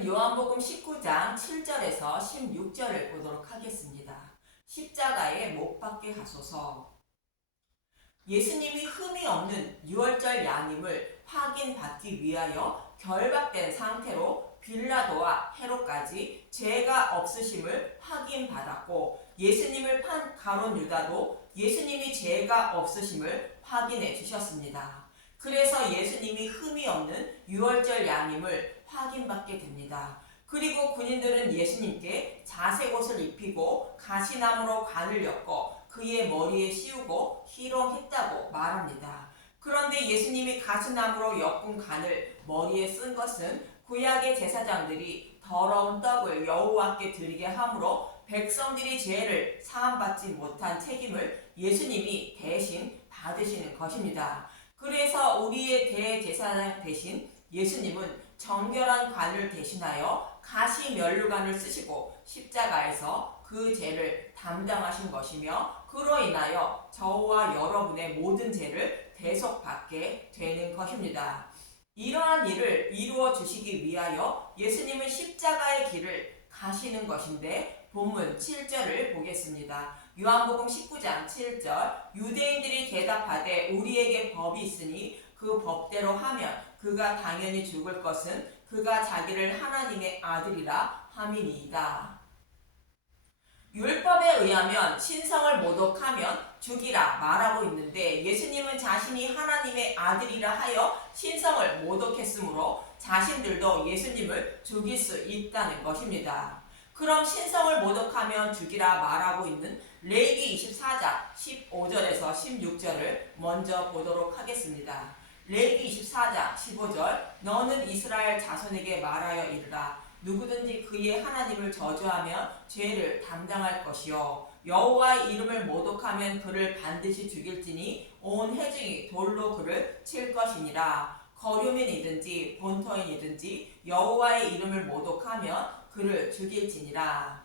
오늘은 요한복음 19장 7절에서 16절을 보도록 하겠습니다. 십자가에 못 박게 하소서. 예수님이 흠이 없는 유월절 양임을 확인받기 위하여 결박된 상태로 빌라도와 헤롯까지 죄가 없으심을 확인받았고, 예수님을 판 가룟 유다도 예수님이 죄가 없으심을 확인해 주셨습니다. 그래서 예수님이 흠이 없는 유월절 양임을 확인받게 됩니다. 그리고 군인들은 예수님께 자색 옷을 입히고 가시나무로 관을 엮어 그의 머리에 씌우고 희롱했다고 말합니다. 그런데 예수님이 가시나무로 엮은 관을 머리에 쓴 것은 구약의 제사장들이 더러운 떡을 여호와께 드리게 함으로 백성들이 죄를 사함받지 못한 책임을 예수님이 대신 받으시는 것입니다. 그래서 우리의 대제사장 대신 예수님은 정결한 관을 대신하여 가시 면류관을 쓰시고 십자가에서 그 죄를 담당하신 것이며, 그로 인하여 저와 여러분의 모든 죄를 대속받게 되는 것입니다. 이러한 일을 이루어 주시기 위하여 예수님은 십자가의 길을 가시는 것인데, 본문 7절을 보겠습니다. 요한복음 19장 7절, 유대인들이 대답하되 우리에게 법이 있으니 그 법대로 하면 그가 당연히 죽을 것은 그가 자기를 하나님의 아들이라 함이니이다. 율법에 의하면 신성을 모독하면 죽이라 말하고 있는데, 예수님은 자신이 하나님의 아들이라 하여 신성을 모독했으므로 자신들도 예수님을 죽일 수 있다는 것입니다. 그럼 신성을 모독하면 죽이라 말하고 있는 레위기 24장 15절에서 16절을 먼저 보도록 하겠습니다. 레위기 24장 15절, 너는 이스라엘 자손에게 말하여 이르라. 누구든지 그의 하나님을 저주하면 죄를 담당할 것이요, 여호와의 이름을 모독하면 그를 반드시 죽일지니 온 회중이 돌로 그를 칠 것이니라. 거류민이든지 본토인이든지 여호와의 이름을 모독하면 그를 죽일지니라.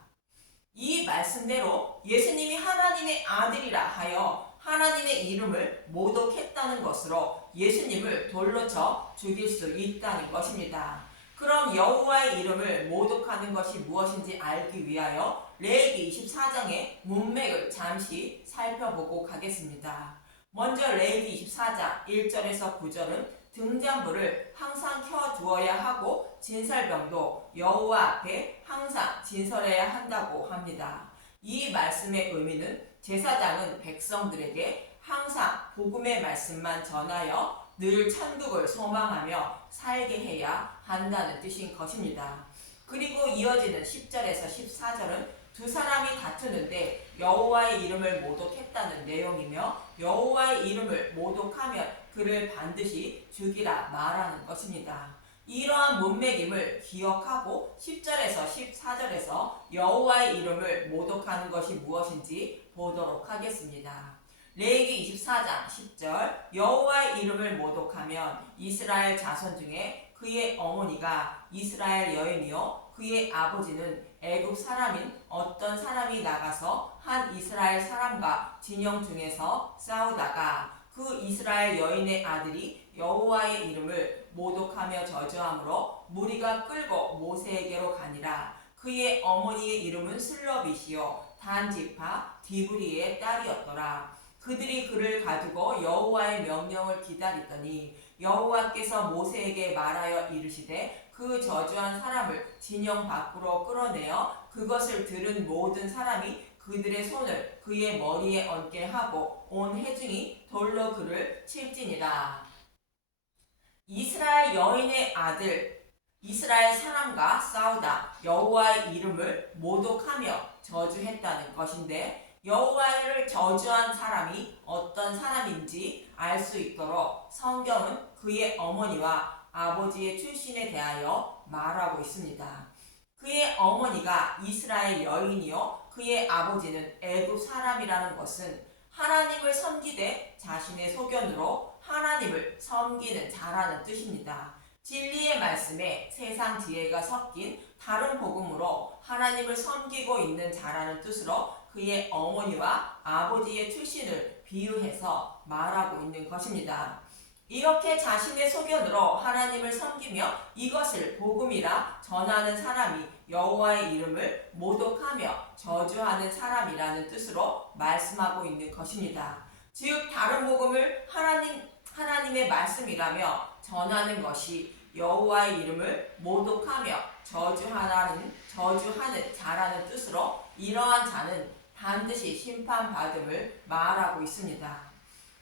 이 말씀대로 예수님이 하나님의 아들이라 하여 하나님의 이름을 모독했다는 것으로 예수님을 돌로 쳐 죽일 수 있다는 것입니다. 그럼 여호와의 이름을 모독하는 것이 무엇인지 알기 위하여 레위기 24장의 문맥을 잠시 살펴보고 가겠습니다. 먼저 레위기 24장 1절에서 9절은 등잔불을 항상 켜두어야 하고 진설병도 여호와 앞에 항상 진설해야 한다고 합니다. 이 말씀의 의미는 제사장은 백성들에게 항상 복음의 말씀만 전하여 늘 천국을 소망하며 살게 해야 한다는 뜻인 것입니다. 그리고 이어지는 10절에서 14절은 두 사람이 다투는데 여호와의 이름을 모독했다는 내용이며, 여호와의 이름을 모독하면 그를 반드시 죽이라 말하는 것입니다. 이러한 문맥임을 기억하고 10절에서 14절에서 여호와의 이름을 모독하는 것이 무엇인지 보도록 하겠습니다. 레위기 24장 10절, 여호와의 이름을 모독하면 이스라엘 자손 중에 그의 어머니가 이스라엘 여인이요 그의 아버지는 애굽 사람인 어떤 사람이 나가서 한 이스라엘 사람과 진영 중에서 싸우다가 그 이스라엘 여인의 아들이 여호와의 이름을 모독하며 저주함으로 무리가 끌고 모세에게로 가니라. 그의 어머니의 이름은 슬로빗이요 단지파 디브리의 딸이었더라. 그들이 그를 가지고 여호와의 명령을 기다리더니 여호와께서 모세에게 말하여 이르시되 그 저주한 사람을 진영 밖으로 끌어내어 그것을 들은 모든 사람이 그들의 손을 그의 머리에 얹게 하고 온 회중이 돌로 그를 칠지니라. 이스라엘 여인의 아들 이스라엘 사람과 싸우다 여호와의 이름을 모독하며 저주했다는 것인데, 여호와를 저주한 사람이 어떤 사람인지 알 수 있도록 성경은 그의 어머니와 아버지의 출신에 대하여 말하고 있습니다. 그의 어머니가 이스라엘 여인이요 그의 아버지는 애굽 사람이라는 것은 하나님을 섬기되 자신의 소견으로 하나님을 섬기는 자라는 뜻입니다. 진리의 말씀에 세상 지혜가 섞인 다른 복음으로 하나님을 섬기고 있는 자라는 뜻으로 그의 어머니와 아버지의 출신을 비유해서 말하고 있는 것입니다. 이렇게 자신의 소견으로 하나님을 섬기며 이것을 복음이라 전하는 사람이 여호와의 이름을 모독하며 저주하는 사람이라는 뜻으로 말씀하고 있는 것입니다. 즉 다른 복음을 하나님의 말씀이라며 전하는 것이 여호와의 이름을 모독하며 저주하는 자라는 뜻으로 이러한 자는 반드시 심판받음을 말하고 있습니다.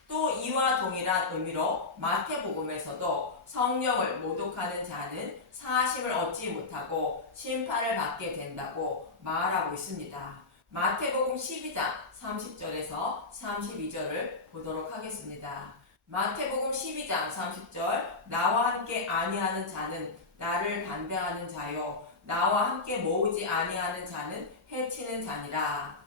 또 이와 동일한 의미로 마태복음에서도 성령을 모독하는 자는 사심을 얻지 못하고 심판을 받게 된다고 말하고 있습니다. 마태복음 12장 30절에서 32절을 보도록 하겠습니다. 마태복음 12장 30절 나와 함께 아니하는 자는 나를 반대하는 자요 나와 함께 모으지 아니하는 자는 해치는 자니라.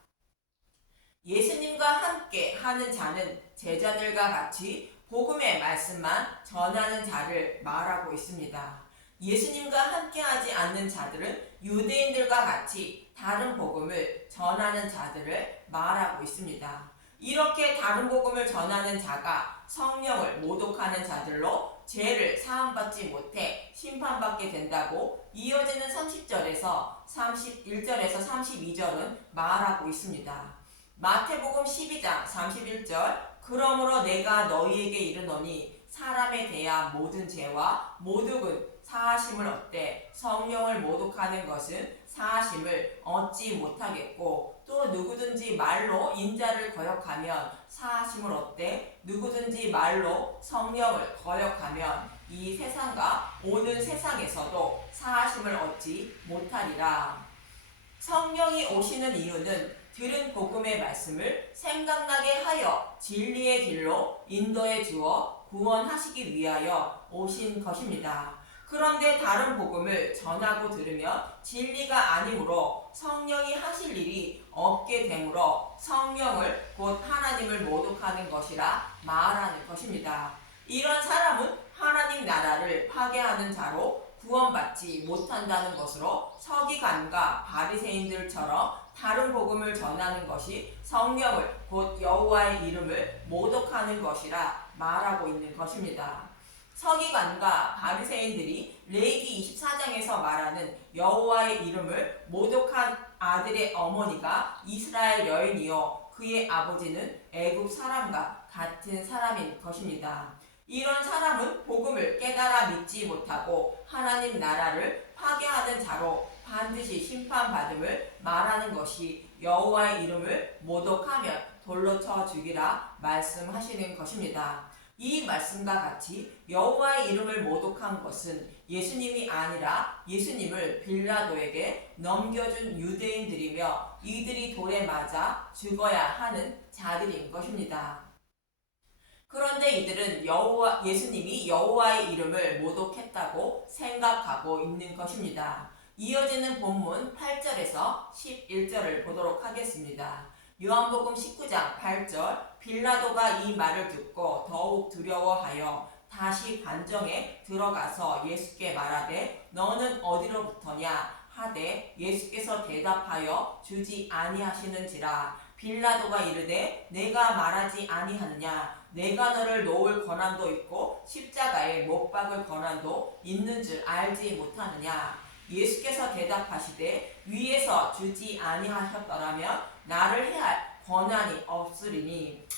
예수님과 함께 하는 자는 제자들과 같이 복음의 말씀만 전하는 자를 말하고 있습니다. 예수님과 함께 하지 않는 자들은 유대인들과 같이 다른 복음을 전하는 자들을 말하고 있습니다. 이렇게 다른 복음을 전하는 자가 성령을 모독하는 자들로 죄를 사함받지 못해 심판받게 된다고 이어지는 30절에서 31절에서 32절은 말하고 있습니다. 마태복음 12장 31절 그러므로 내가 너희에게 이르노니 사람에 대한 모든 죄와 모독은 사하심을 얻되 성령을 모독하는 것은 사하심을 얻지 못하겠고 또 누구든지 말로 인자를 거역하면 사하심을 얻되 누구든지 말로 성령을 거역하면 이 세상과 오는 세상에서도 사하심을 얻지 못하리라. 성령이 오시는 이유는 들은 복음의 말씀을 생각나게 하여 진리의 길로 인도해 주어 구원하시기 위하여 오신 것입니다. 그런데 다른 복음을 전하고 들으면 진리가 아니므로 성령이 하실 일이 없게 되므로 성령을 곧 하나님을 모독하는 것이라 말하는 것입니다. 이런 사람은 하나님 나라를 파괴하는 자로 구원받지 못한다는 것으로 서기관과 바리새인들처럼 다른 복음을 전하는 것이 성령을 곧 여호와의 이름을 모독하는 것이라 말하고 있는 것입니다. 서기관과 바리새인들이 레위기 24장에서 말하는 여호와의 이름을 모독한 아들의 어머니가 이스라엘 여인이요 그의 아버지는 애굽 사람과 같은 사람인 것입니다. 이런 사람은 복음을 깨달아 믿지 못하고 하나님 나라를 파괴하는 자로 반드시 심판받음을 말하는 것이 여호와의 이름을 모독하면 돌로 쳐 죽이라 말씀하시는 것입니다. 이 말씀과 같이 여호와의 이름을 모독한 것은 예수님이 아니라 예수님을 빌라도에게 넘겨준 유대인들이며 이들이 돌에 맞아 죽어야 하는 자들인 것입니다. 그런데 이들은 예수님이 여호와의 이름을 모독했다고 생각하고 있는 것입니다. 이어지는 본문 8절에서 11절을 보도록 하겠습니다. 요한복음 19장 8절 빌라도가 이 말을 듣고 더욱 두려워하여 다시 관정에 들어가서 예수께 말하되 너는 어디로부터냐 하되 예수께서 대답하여 주지 아니하시는지라. 빌라도가 이르되 내가 말하지 아니하느냐 내가 너를 놓을 권한도 있고 십자가에 못 박을 권한도 있는 줄 알지 못하느냐. 예수께서 대답하시되 위에서 주지 아니하셨더라면 나를 해할 권한이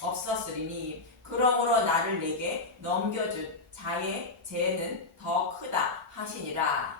없었으리니 그러므로 나를 내게 넘겨준 자의 죄는 더 크다 하시니라.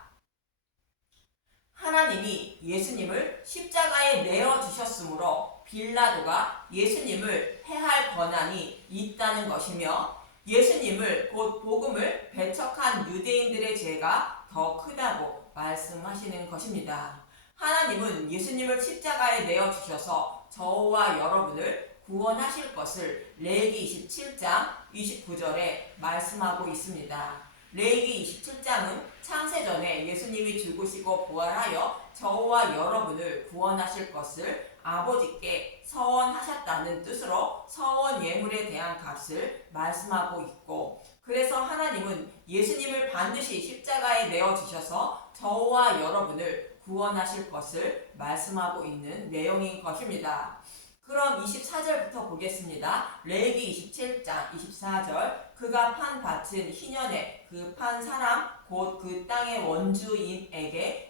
하나님이 예수님을 십자가에 내어주셨으므로 빌라도가 예수님을 해할 권한이 있다는 것이며 예수님을 곧 복음을 배척한 유대인들의 죄가 더 크다고 말씀하시는 것입니다. 하나님은 예수님을 십자가에 내어주셔서 저와 여러분을 구원하실 것을 레위기 27장 29절에 말씀하고 있습니다. 레위기 27장은 창세전에 예수님이 죽으시고 부활하여 저와 여러분을 구원하실 것을 아버지께 서원하셨다는 뜻으로 서원 예물에 대한 값을 말씀하고 있고 그래서 하나님은 예수님을 반드시 십자가에 내어주셔서 저와 여러분을 구원하실 것을 말씀하고 있는 내용인 것입니다. 그럼 24절부터 보겠습니다. 레위기 27장 24절 그가 판 밭은 희년에 그 판 사람 곧 그 땅의 원주인에게로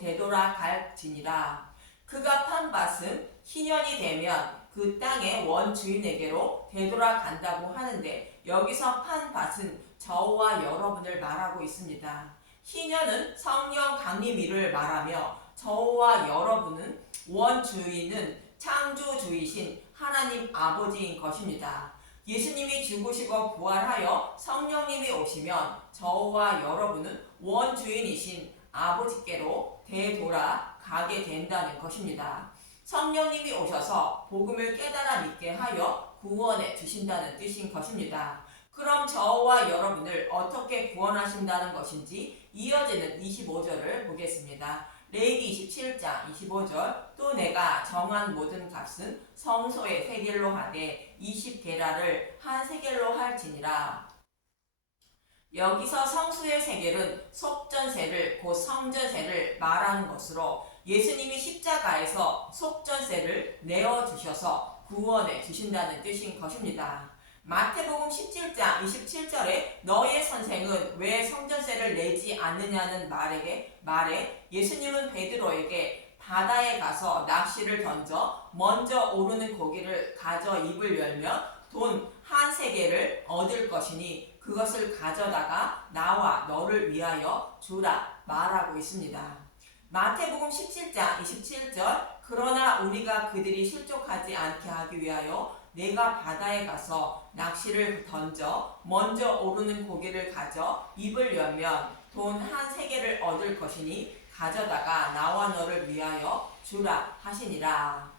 되돌아 갈지니라. 그가 판 밭은 희년이 되면 그 땅의 원주인에게로 되돌아간다고 하는데 여기서 판 밭은 저와 여러분을 말하고 있습니다. 희년은 성령 강림일을 말하며 저와 여러분은 원주인은 창조주이신 하나님 아버지인 것입니다. 예수님이 죽으시고 부활하여 성령님이 오시면 저와 여러분은 원주인이신 아버지께로 되돌아가게 된다는 것입니다. 성령님이 오셔서 복음을 깨달아 믿게 하여 구원해 주신다는 뜻인 것입니다. 그럼 저와 여러분을 어떻게 구원하신다는 것인지 이어지는 25절을 보겠습니다. 레위기 27장 25절 또 내가 정한 모든 값은 성소의 세겔로 하되 20게라를 한 세겔로 할지니라. 여기서 성수의 세겔은 속전세를 곧 성전세를 말하는 것으로 예수님이 십자가에서 속전세를 내어주셔서 구원해 주신다는 뜻인 것입니다. 마태복음 17장 27절에 너의 선생은 왜 성전세를 내지 않느냐는 말에 예수님은 베드로에게 바다에 가서 낚시를 던져 먼저 오르는 고기를 가져 입을 열면 돈 한 세겔을 얻을 것이니 그것을 가져다가 나와 너를 위하여 주라 말하고 있습니다. 마태복음 17장 27절 그러나 우리가 그들이 실족하지 않게 하기 위하여 내가 바다에 가서 낚시를 던져 먼저 오르는 고기를 가져 입을 열면 돈 한 세겔을 얻을 것이니 가져다가 나와 너를 위하여 주라 하시니라.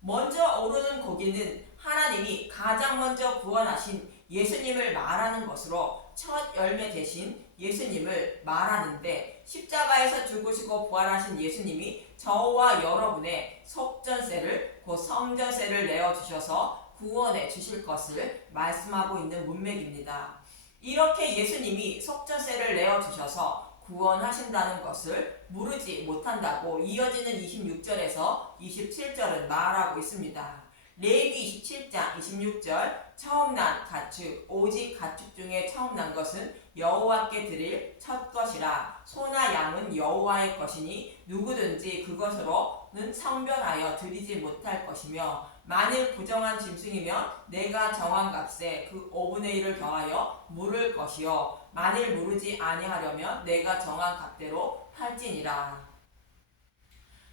먼저 오르는 고기는 하나님이 가장 먼저 구원하신 예수님을 말하는 것으로 첫 열매 되신 예수님을 말하는데 십자가에서 죽으시고 부활하신 예수님이 저와 여러분의 속전세를 곧 성전세를 내어주셔서 구원해 주실 것을 말씀하고 있는 문맥입니다. 이렇게 예수님이 속전세를 내어주셔서 구원하신다는 것을 모르지 못한다고 이어지는 26절에서 27절은 말하고 있습니다. 레위기 27장 26절 처음 난 가축 오직 가축 중에 처음 난 것은 여호와께 드릴 첫 것이라 소나 양은 여호와의 것이니 누구든지 그것으로는 성별하여 드리지 못할 것이며 만일 부정한 짐승이면 내가 정한 값에 그 5분의 1을 더하여 물을 것이요 만일 무르지 아니하려면 내가 정한 값대로 팔지니라.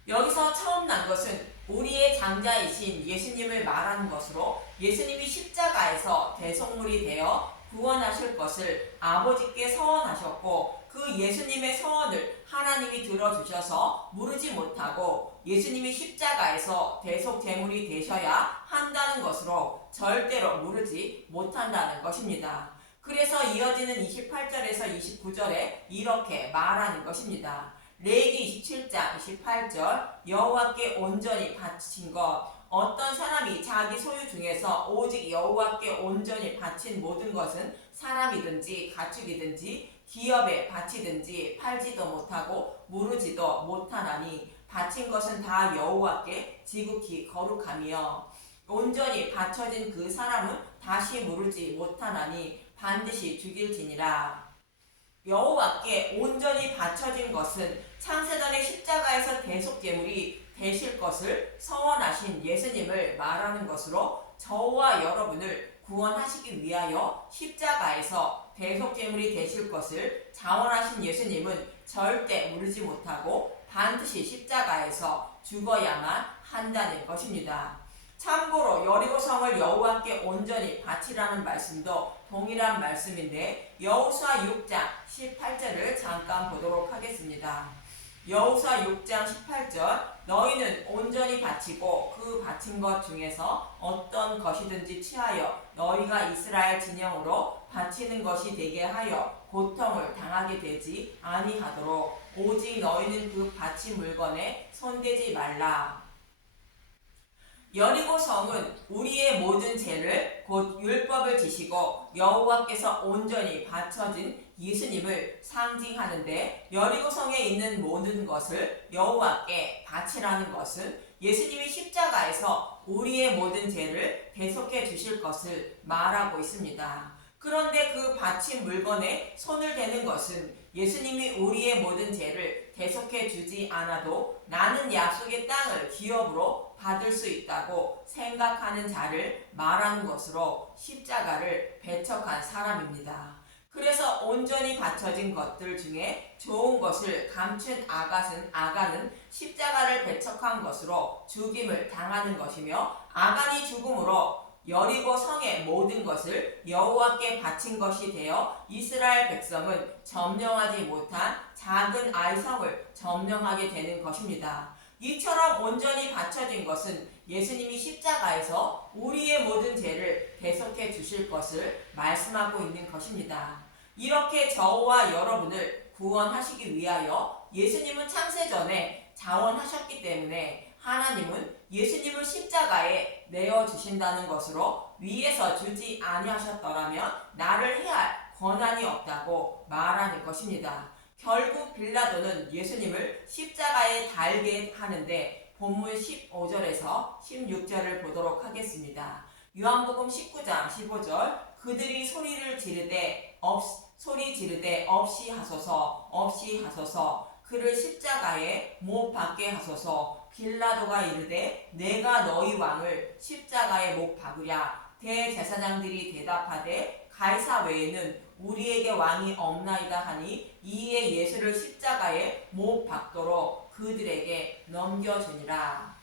여기서 처음 난 것은 우리의 장자이신 예수님을 말하는 것으로 예수님이 십자가에서 대속물이 되어 구원하실 것을 아버지께 서원하셨고 그 예수님의 서원을 하나님이 들어주셔서 무르지 못하고 예수님이 십자가에서 대속제물이 되셔야 한다는 것으로 절대로 무르지 못한다는 것입니다. 그래서 이어지는 28절에서 29절에 이렇게 말하는 것입니다. 레위기 27장 28절 여호와께 온전히 바친 것 어떤 사람이 자기 소유 중에서 오직 여호와께 온전히 바친 모든 것은 사람이든지 가축이든지 기업에 바치든지 팔지도 못하고 무르지도 못하나니 바친 것은 다 여호와께 지극히 거룩하며 온전히 바쳐진 그 사람은 다시 무르지 못하나니 반드시 죽일지니라. 여호와께 온전히 바쳐진 것은 창세전의 십자가에서 대속제물이 되실 것을 서원하신 예수님을 말하는 것으로 저와 여러분을 구원하시기 위하여 십자가에서 대속제물이 되실 것을 자원하신 예수님은 절대 무르지 못하고 반드시 십자가에서 죽어야만 한다는 것입니다. 참고로 여리고성을 여호와께 온전히 바치라는 말씀도 동일한 말씀인데 여호수아 6장 18절을 잠깐 보도록 하겠습니다. 여호수아 6장 18절 너희는 온전히 바치고 그 바친 것 중에서 어떤 것이든지 취하여 너희가 이스라엘 진영으로 바치는 것이 되게 하여 고통을 당하게 되지 아니하도록 오직 너희는 그 바친 물건에 손대지 말라. 여리고 성은 우리의 모든 죄를 곧 율법을 지시고 여호와께서 온전히 바쳐진 예수님을 상징하는데 여리고 성에 있는 모든 것을 여호와께 바치라는 것은 예수님이 십자가에서 우리의 모든 죄를 대속해 주실 것을 말하고 있습니다. 그런데 그 바친 물건에 손을 대는 것은 예수님이 우리의 모든 죄를 대속해 주지 않아도 나는 약속의 땅을 기업으로 받을 수 있다고 생각하는 자를 말하는 것으로 십자가를 배척한 사람입니다. 그래서 온전히 갖춰진 것들 중에 좋은 것을 감춘 아간은 십자가를 배척한 것으로 죽임을 당하는 것이며, 아간이 죽음으로 여리고 성의 모든 것을 여호와께 바친 것이 되어 이스라엘 백성은 점령하지 못한 작은 아이 성을 점령하게 되는 것입니다. 이처럼 온전히 갖춰진 것은 예수님이 십자가에서 우리의 모든 죄를 대속해 주실 것을 말씀하고 있는 것입니다. 이렇게 저와 여러분을 구원하시기 위하여 예수님은 창세전에 자원하셨기 때문에 하나님은 예수님을 십자가에 내어주신다는 것으로 위에서 주지 아니하셨더라면 나를 해할 권한이 없다고 말하는 것입니다. 결국 빌라도는 예수님을 십자가에 달게 하는데 본문 15절에서 16절을 보도록 하겠습니다. 요한복음 19장 15절, 그들이 소리 지르되 없이 하소서 그를 십자가에 못 박게 하소서. 빌라도가 이르되 내가 너희 왕을 십자가에 못 박으랴. 대제사장들이 대답하되 가이사 외에는 우리에게 왕이 없나이다 하니 이에 예수를 십자가에 못 박도록 그들에게 넘겨주니라.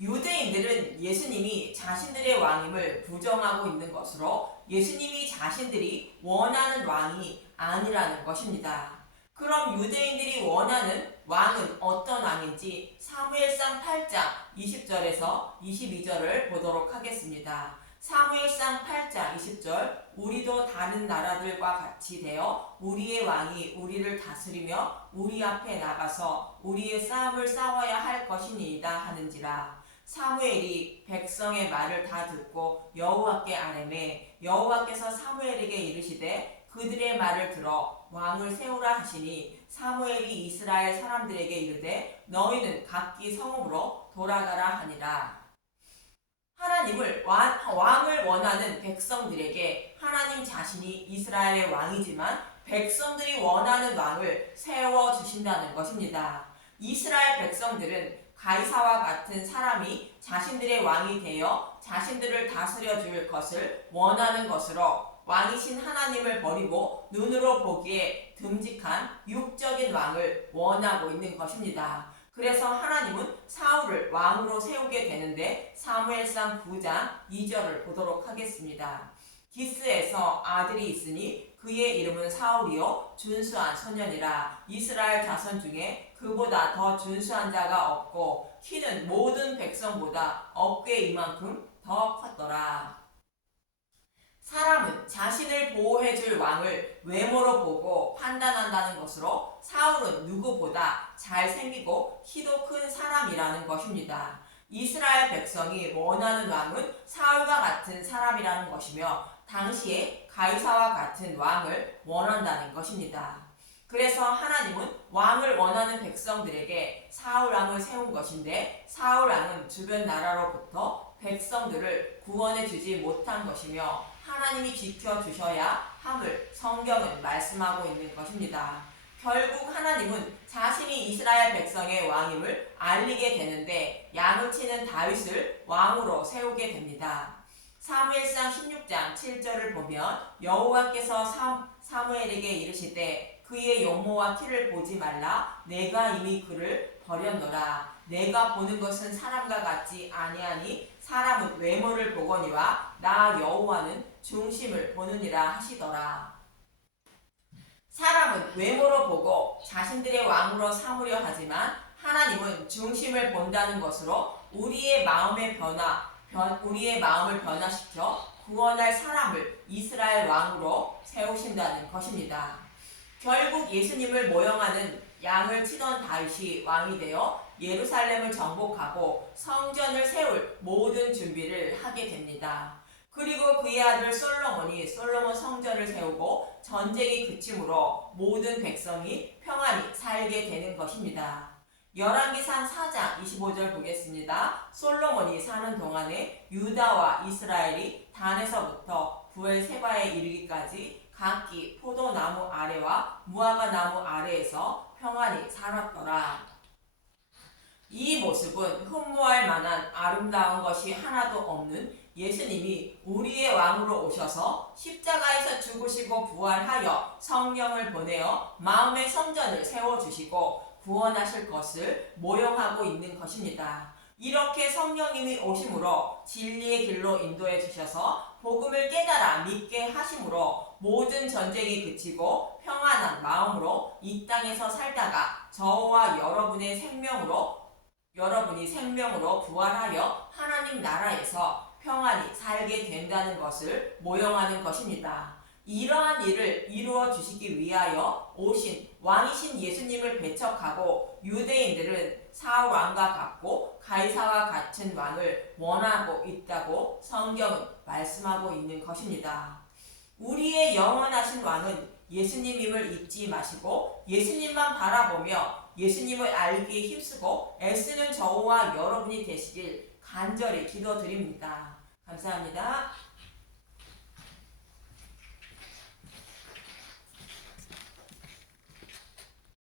유대인들은 예수님이 자신들의 왕임을 부정하고 있는 것으로 예수님이 자신들이 원하는 왕이 아니라는 것입니다. 그럼 유대인들이 원하는 왕은 어떤 왕인지 사무엘상 8장 20절에서 22절을 보도록 하겠습니다. 사무엘상 8장 20절, 우리도 다른 나라들과 같이 되어 우리의 왕이 우리를 다스리며 우리 앞에 나가서 우리의 싸움을 싸워야 할 것이니이다 하는지라. 사무엘이 백성의 말을 다 듣고 여호와께 아뢰매 여호와께서 사무엘에게 이르시되 그들의 말을 들어 왕을 세우라 하시니 사무엘이 이스라엘 사람들에게 이르되 너희는 각기 성읍으로 돌아가라 하니라. 하나님을 왕을 원하는 백성들에게 하나님 자신이 이스라엘의 왕이지만 백성들이 원하는 왕을 세워주신다는 것입니다. 이스라엘 백성들은 가이사와 같은 사람이 자신들의 왕이 되어 자신들을 다스려 줄 것을 원하는 것으로 왕이신 하나님을 버리고 눈으로 보기에 듬직한 육적인 왕을 원하고 있는 것입니다. 그래서 하나님은 사울을 왕으로 세우게 되는데 사무엘상 9장 2절을 보도록 하겠습니다. 기스에서 아들이 있으니 그의 이름은 사울이요 준수한 소년이라. 이스라엘 자손 중에 그보다 더 준수한 자가 없고 키는 모든 백성보다 어깨 이만큼 더 컸더라. 사람은 자신을 보호해줄 왕을 외모로 보고 판단한다는 것으로 사울은 누구보다 잘생기고 키도 큰 사람이라는 것입니다. 이스라엘 백성이 원하는 왕은 사울과 같은 사람이라는 것이며 당시에 가이사와 같은 왕을 원한다는 것입니다. 그래서 하나님은 왕을 원하는 백성들에게 사울 왕을 세운 것인데 사울 왕은 주변 나라로부터 백성들을 구원해 주지 못한 것이며 하나님이 지켜주셔야 함을 성경은 말씀하고 있는 것입니다. 결국 하나님은 자신이 이스라엘 백성의 왕임을 알리게 되는데 양을 치는 다윗을 왕으로 세우게 됩니다. 사무엘상 16장 7절을 보면 여호와께서 사무엘에게 이르시되 그의 용모와 키를 보지 말라. 내가 이미 그를 버렸노라. 내가 보는 것은 사람과 같지 아니하니 사람은 외모를 보거니와 나 여호와는 중심을 보느니라 하시더라. 사람은 외모로 보고 자신들의 왕으로 삼으려 하지만 하나님은 중심을 본다는 것으로 우리의 마음을 변화시켜 구원할 사람을 이스라엘 왕으로 세우신다는 것입니다. 결국 예수님을 모형하는 양을 치던 다윗이 왕이 되어 예루살렘을 정복하고 성전을 세울 모든 준비를 하게 됩니다. 그리고 그의 아들 솔로몬이 솔로몬 성전을 세우고 전쟁이 그침으로 모든 백성이 평안히 살게 되는 것입니다. 열왕기상 4장 25절 보겠습니다. 솔로몬이 사는 동안에 유다와 이스라엘이 단에서부터 부엘세바에 이르기까지 각기 포도나무 아래와 무화과 나무 아래에서 평안히 살았더라. 이 모습은 흠모할 만한 아름다운 것이 하나도 없는 예수님이 우리의 왕으로 오셔서 십자가에서 죽으시고 부활하여 성령을 보내어 마음의 성전을 세워주시고 구원하실 것을 모형하고 있는 것입니다. 이렇게 성령님이 오심으로 진리의 길로 인도해 주셔서 복음을 깨달아 믿게 하심으로 모든 전쟁이 그치고 평안한 마음으로 이 땅에서 살다가 저와 여러분이 생명으로 부활하여 하나님 나라에서 평안히 살게 된다는 것을 모형하는 것입니다. 이러한 일을 이루어 주시기 위하여 오신 왕이신 예수님을 배척하고 유대인들은 사울 왕과 같고 가이사와 같은 왕을 원하고 있다고 성경은 말씀하고 있는 것입니다. 우리의 영원하신 왕은 예수님임을 잊지 마시고 예수님만 바라보며 예수님을 알기에 힘쓰고 애쓰는 저와 여러분이 되시길 간절히 기도드립니다. 감사합니다.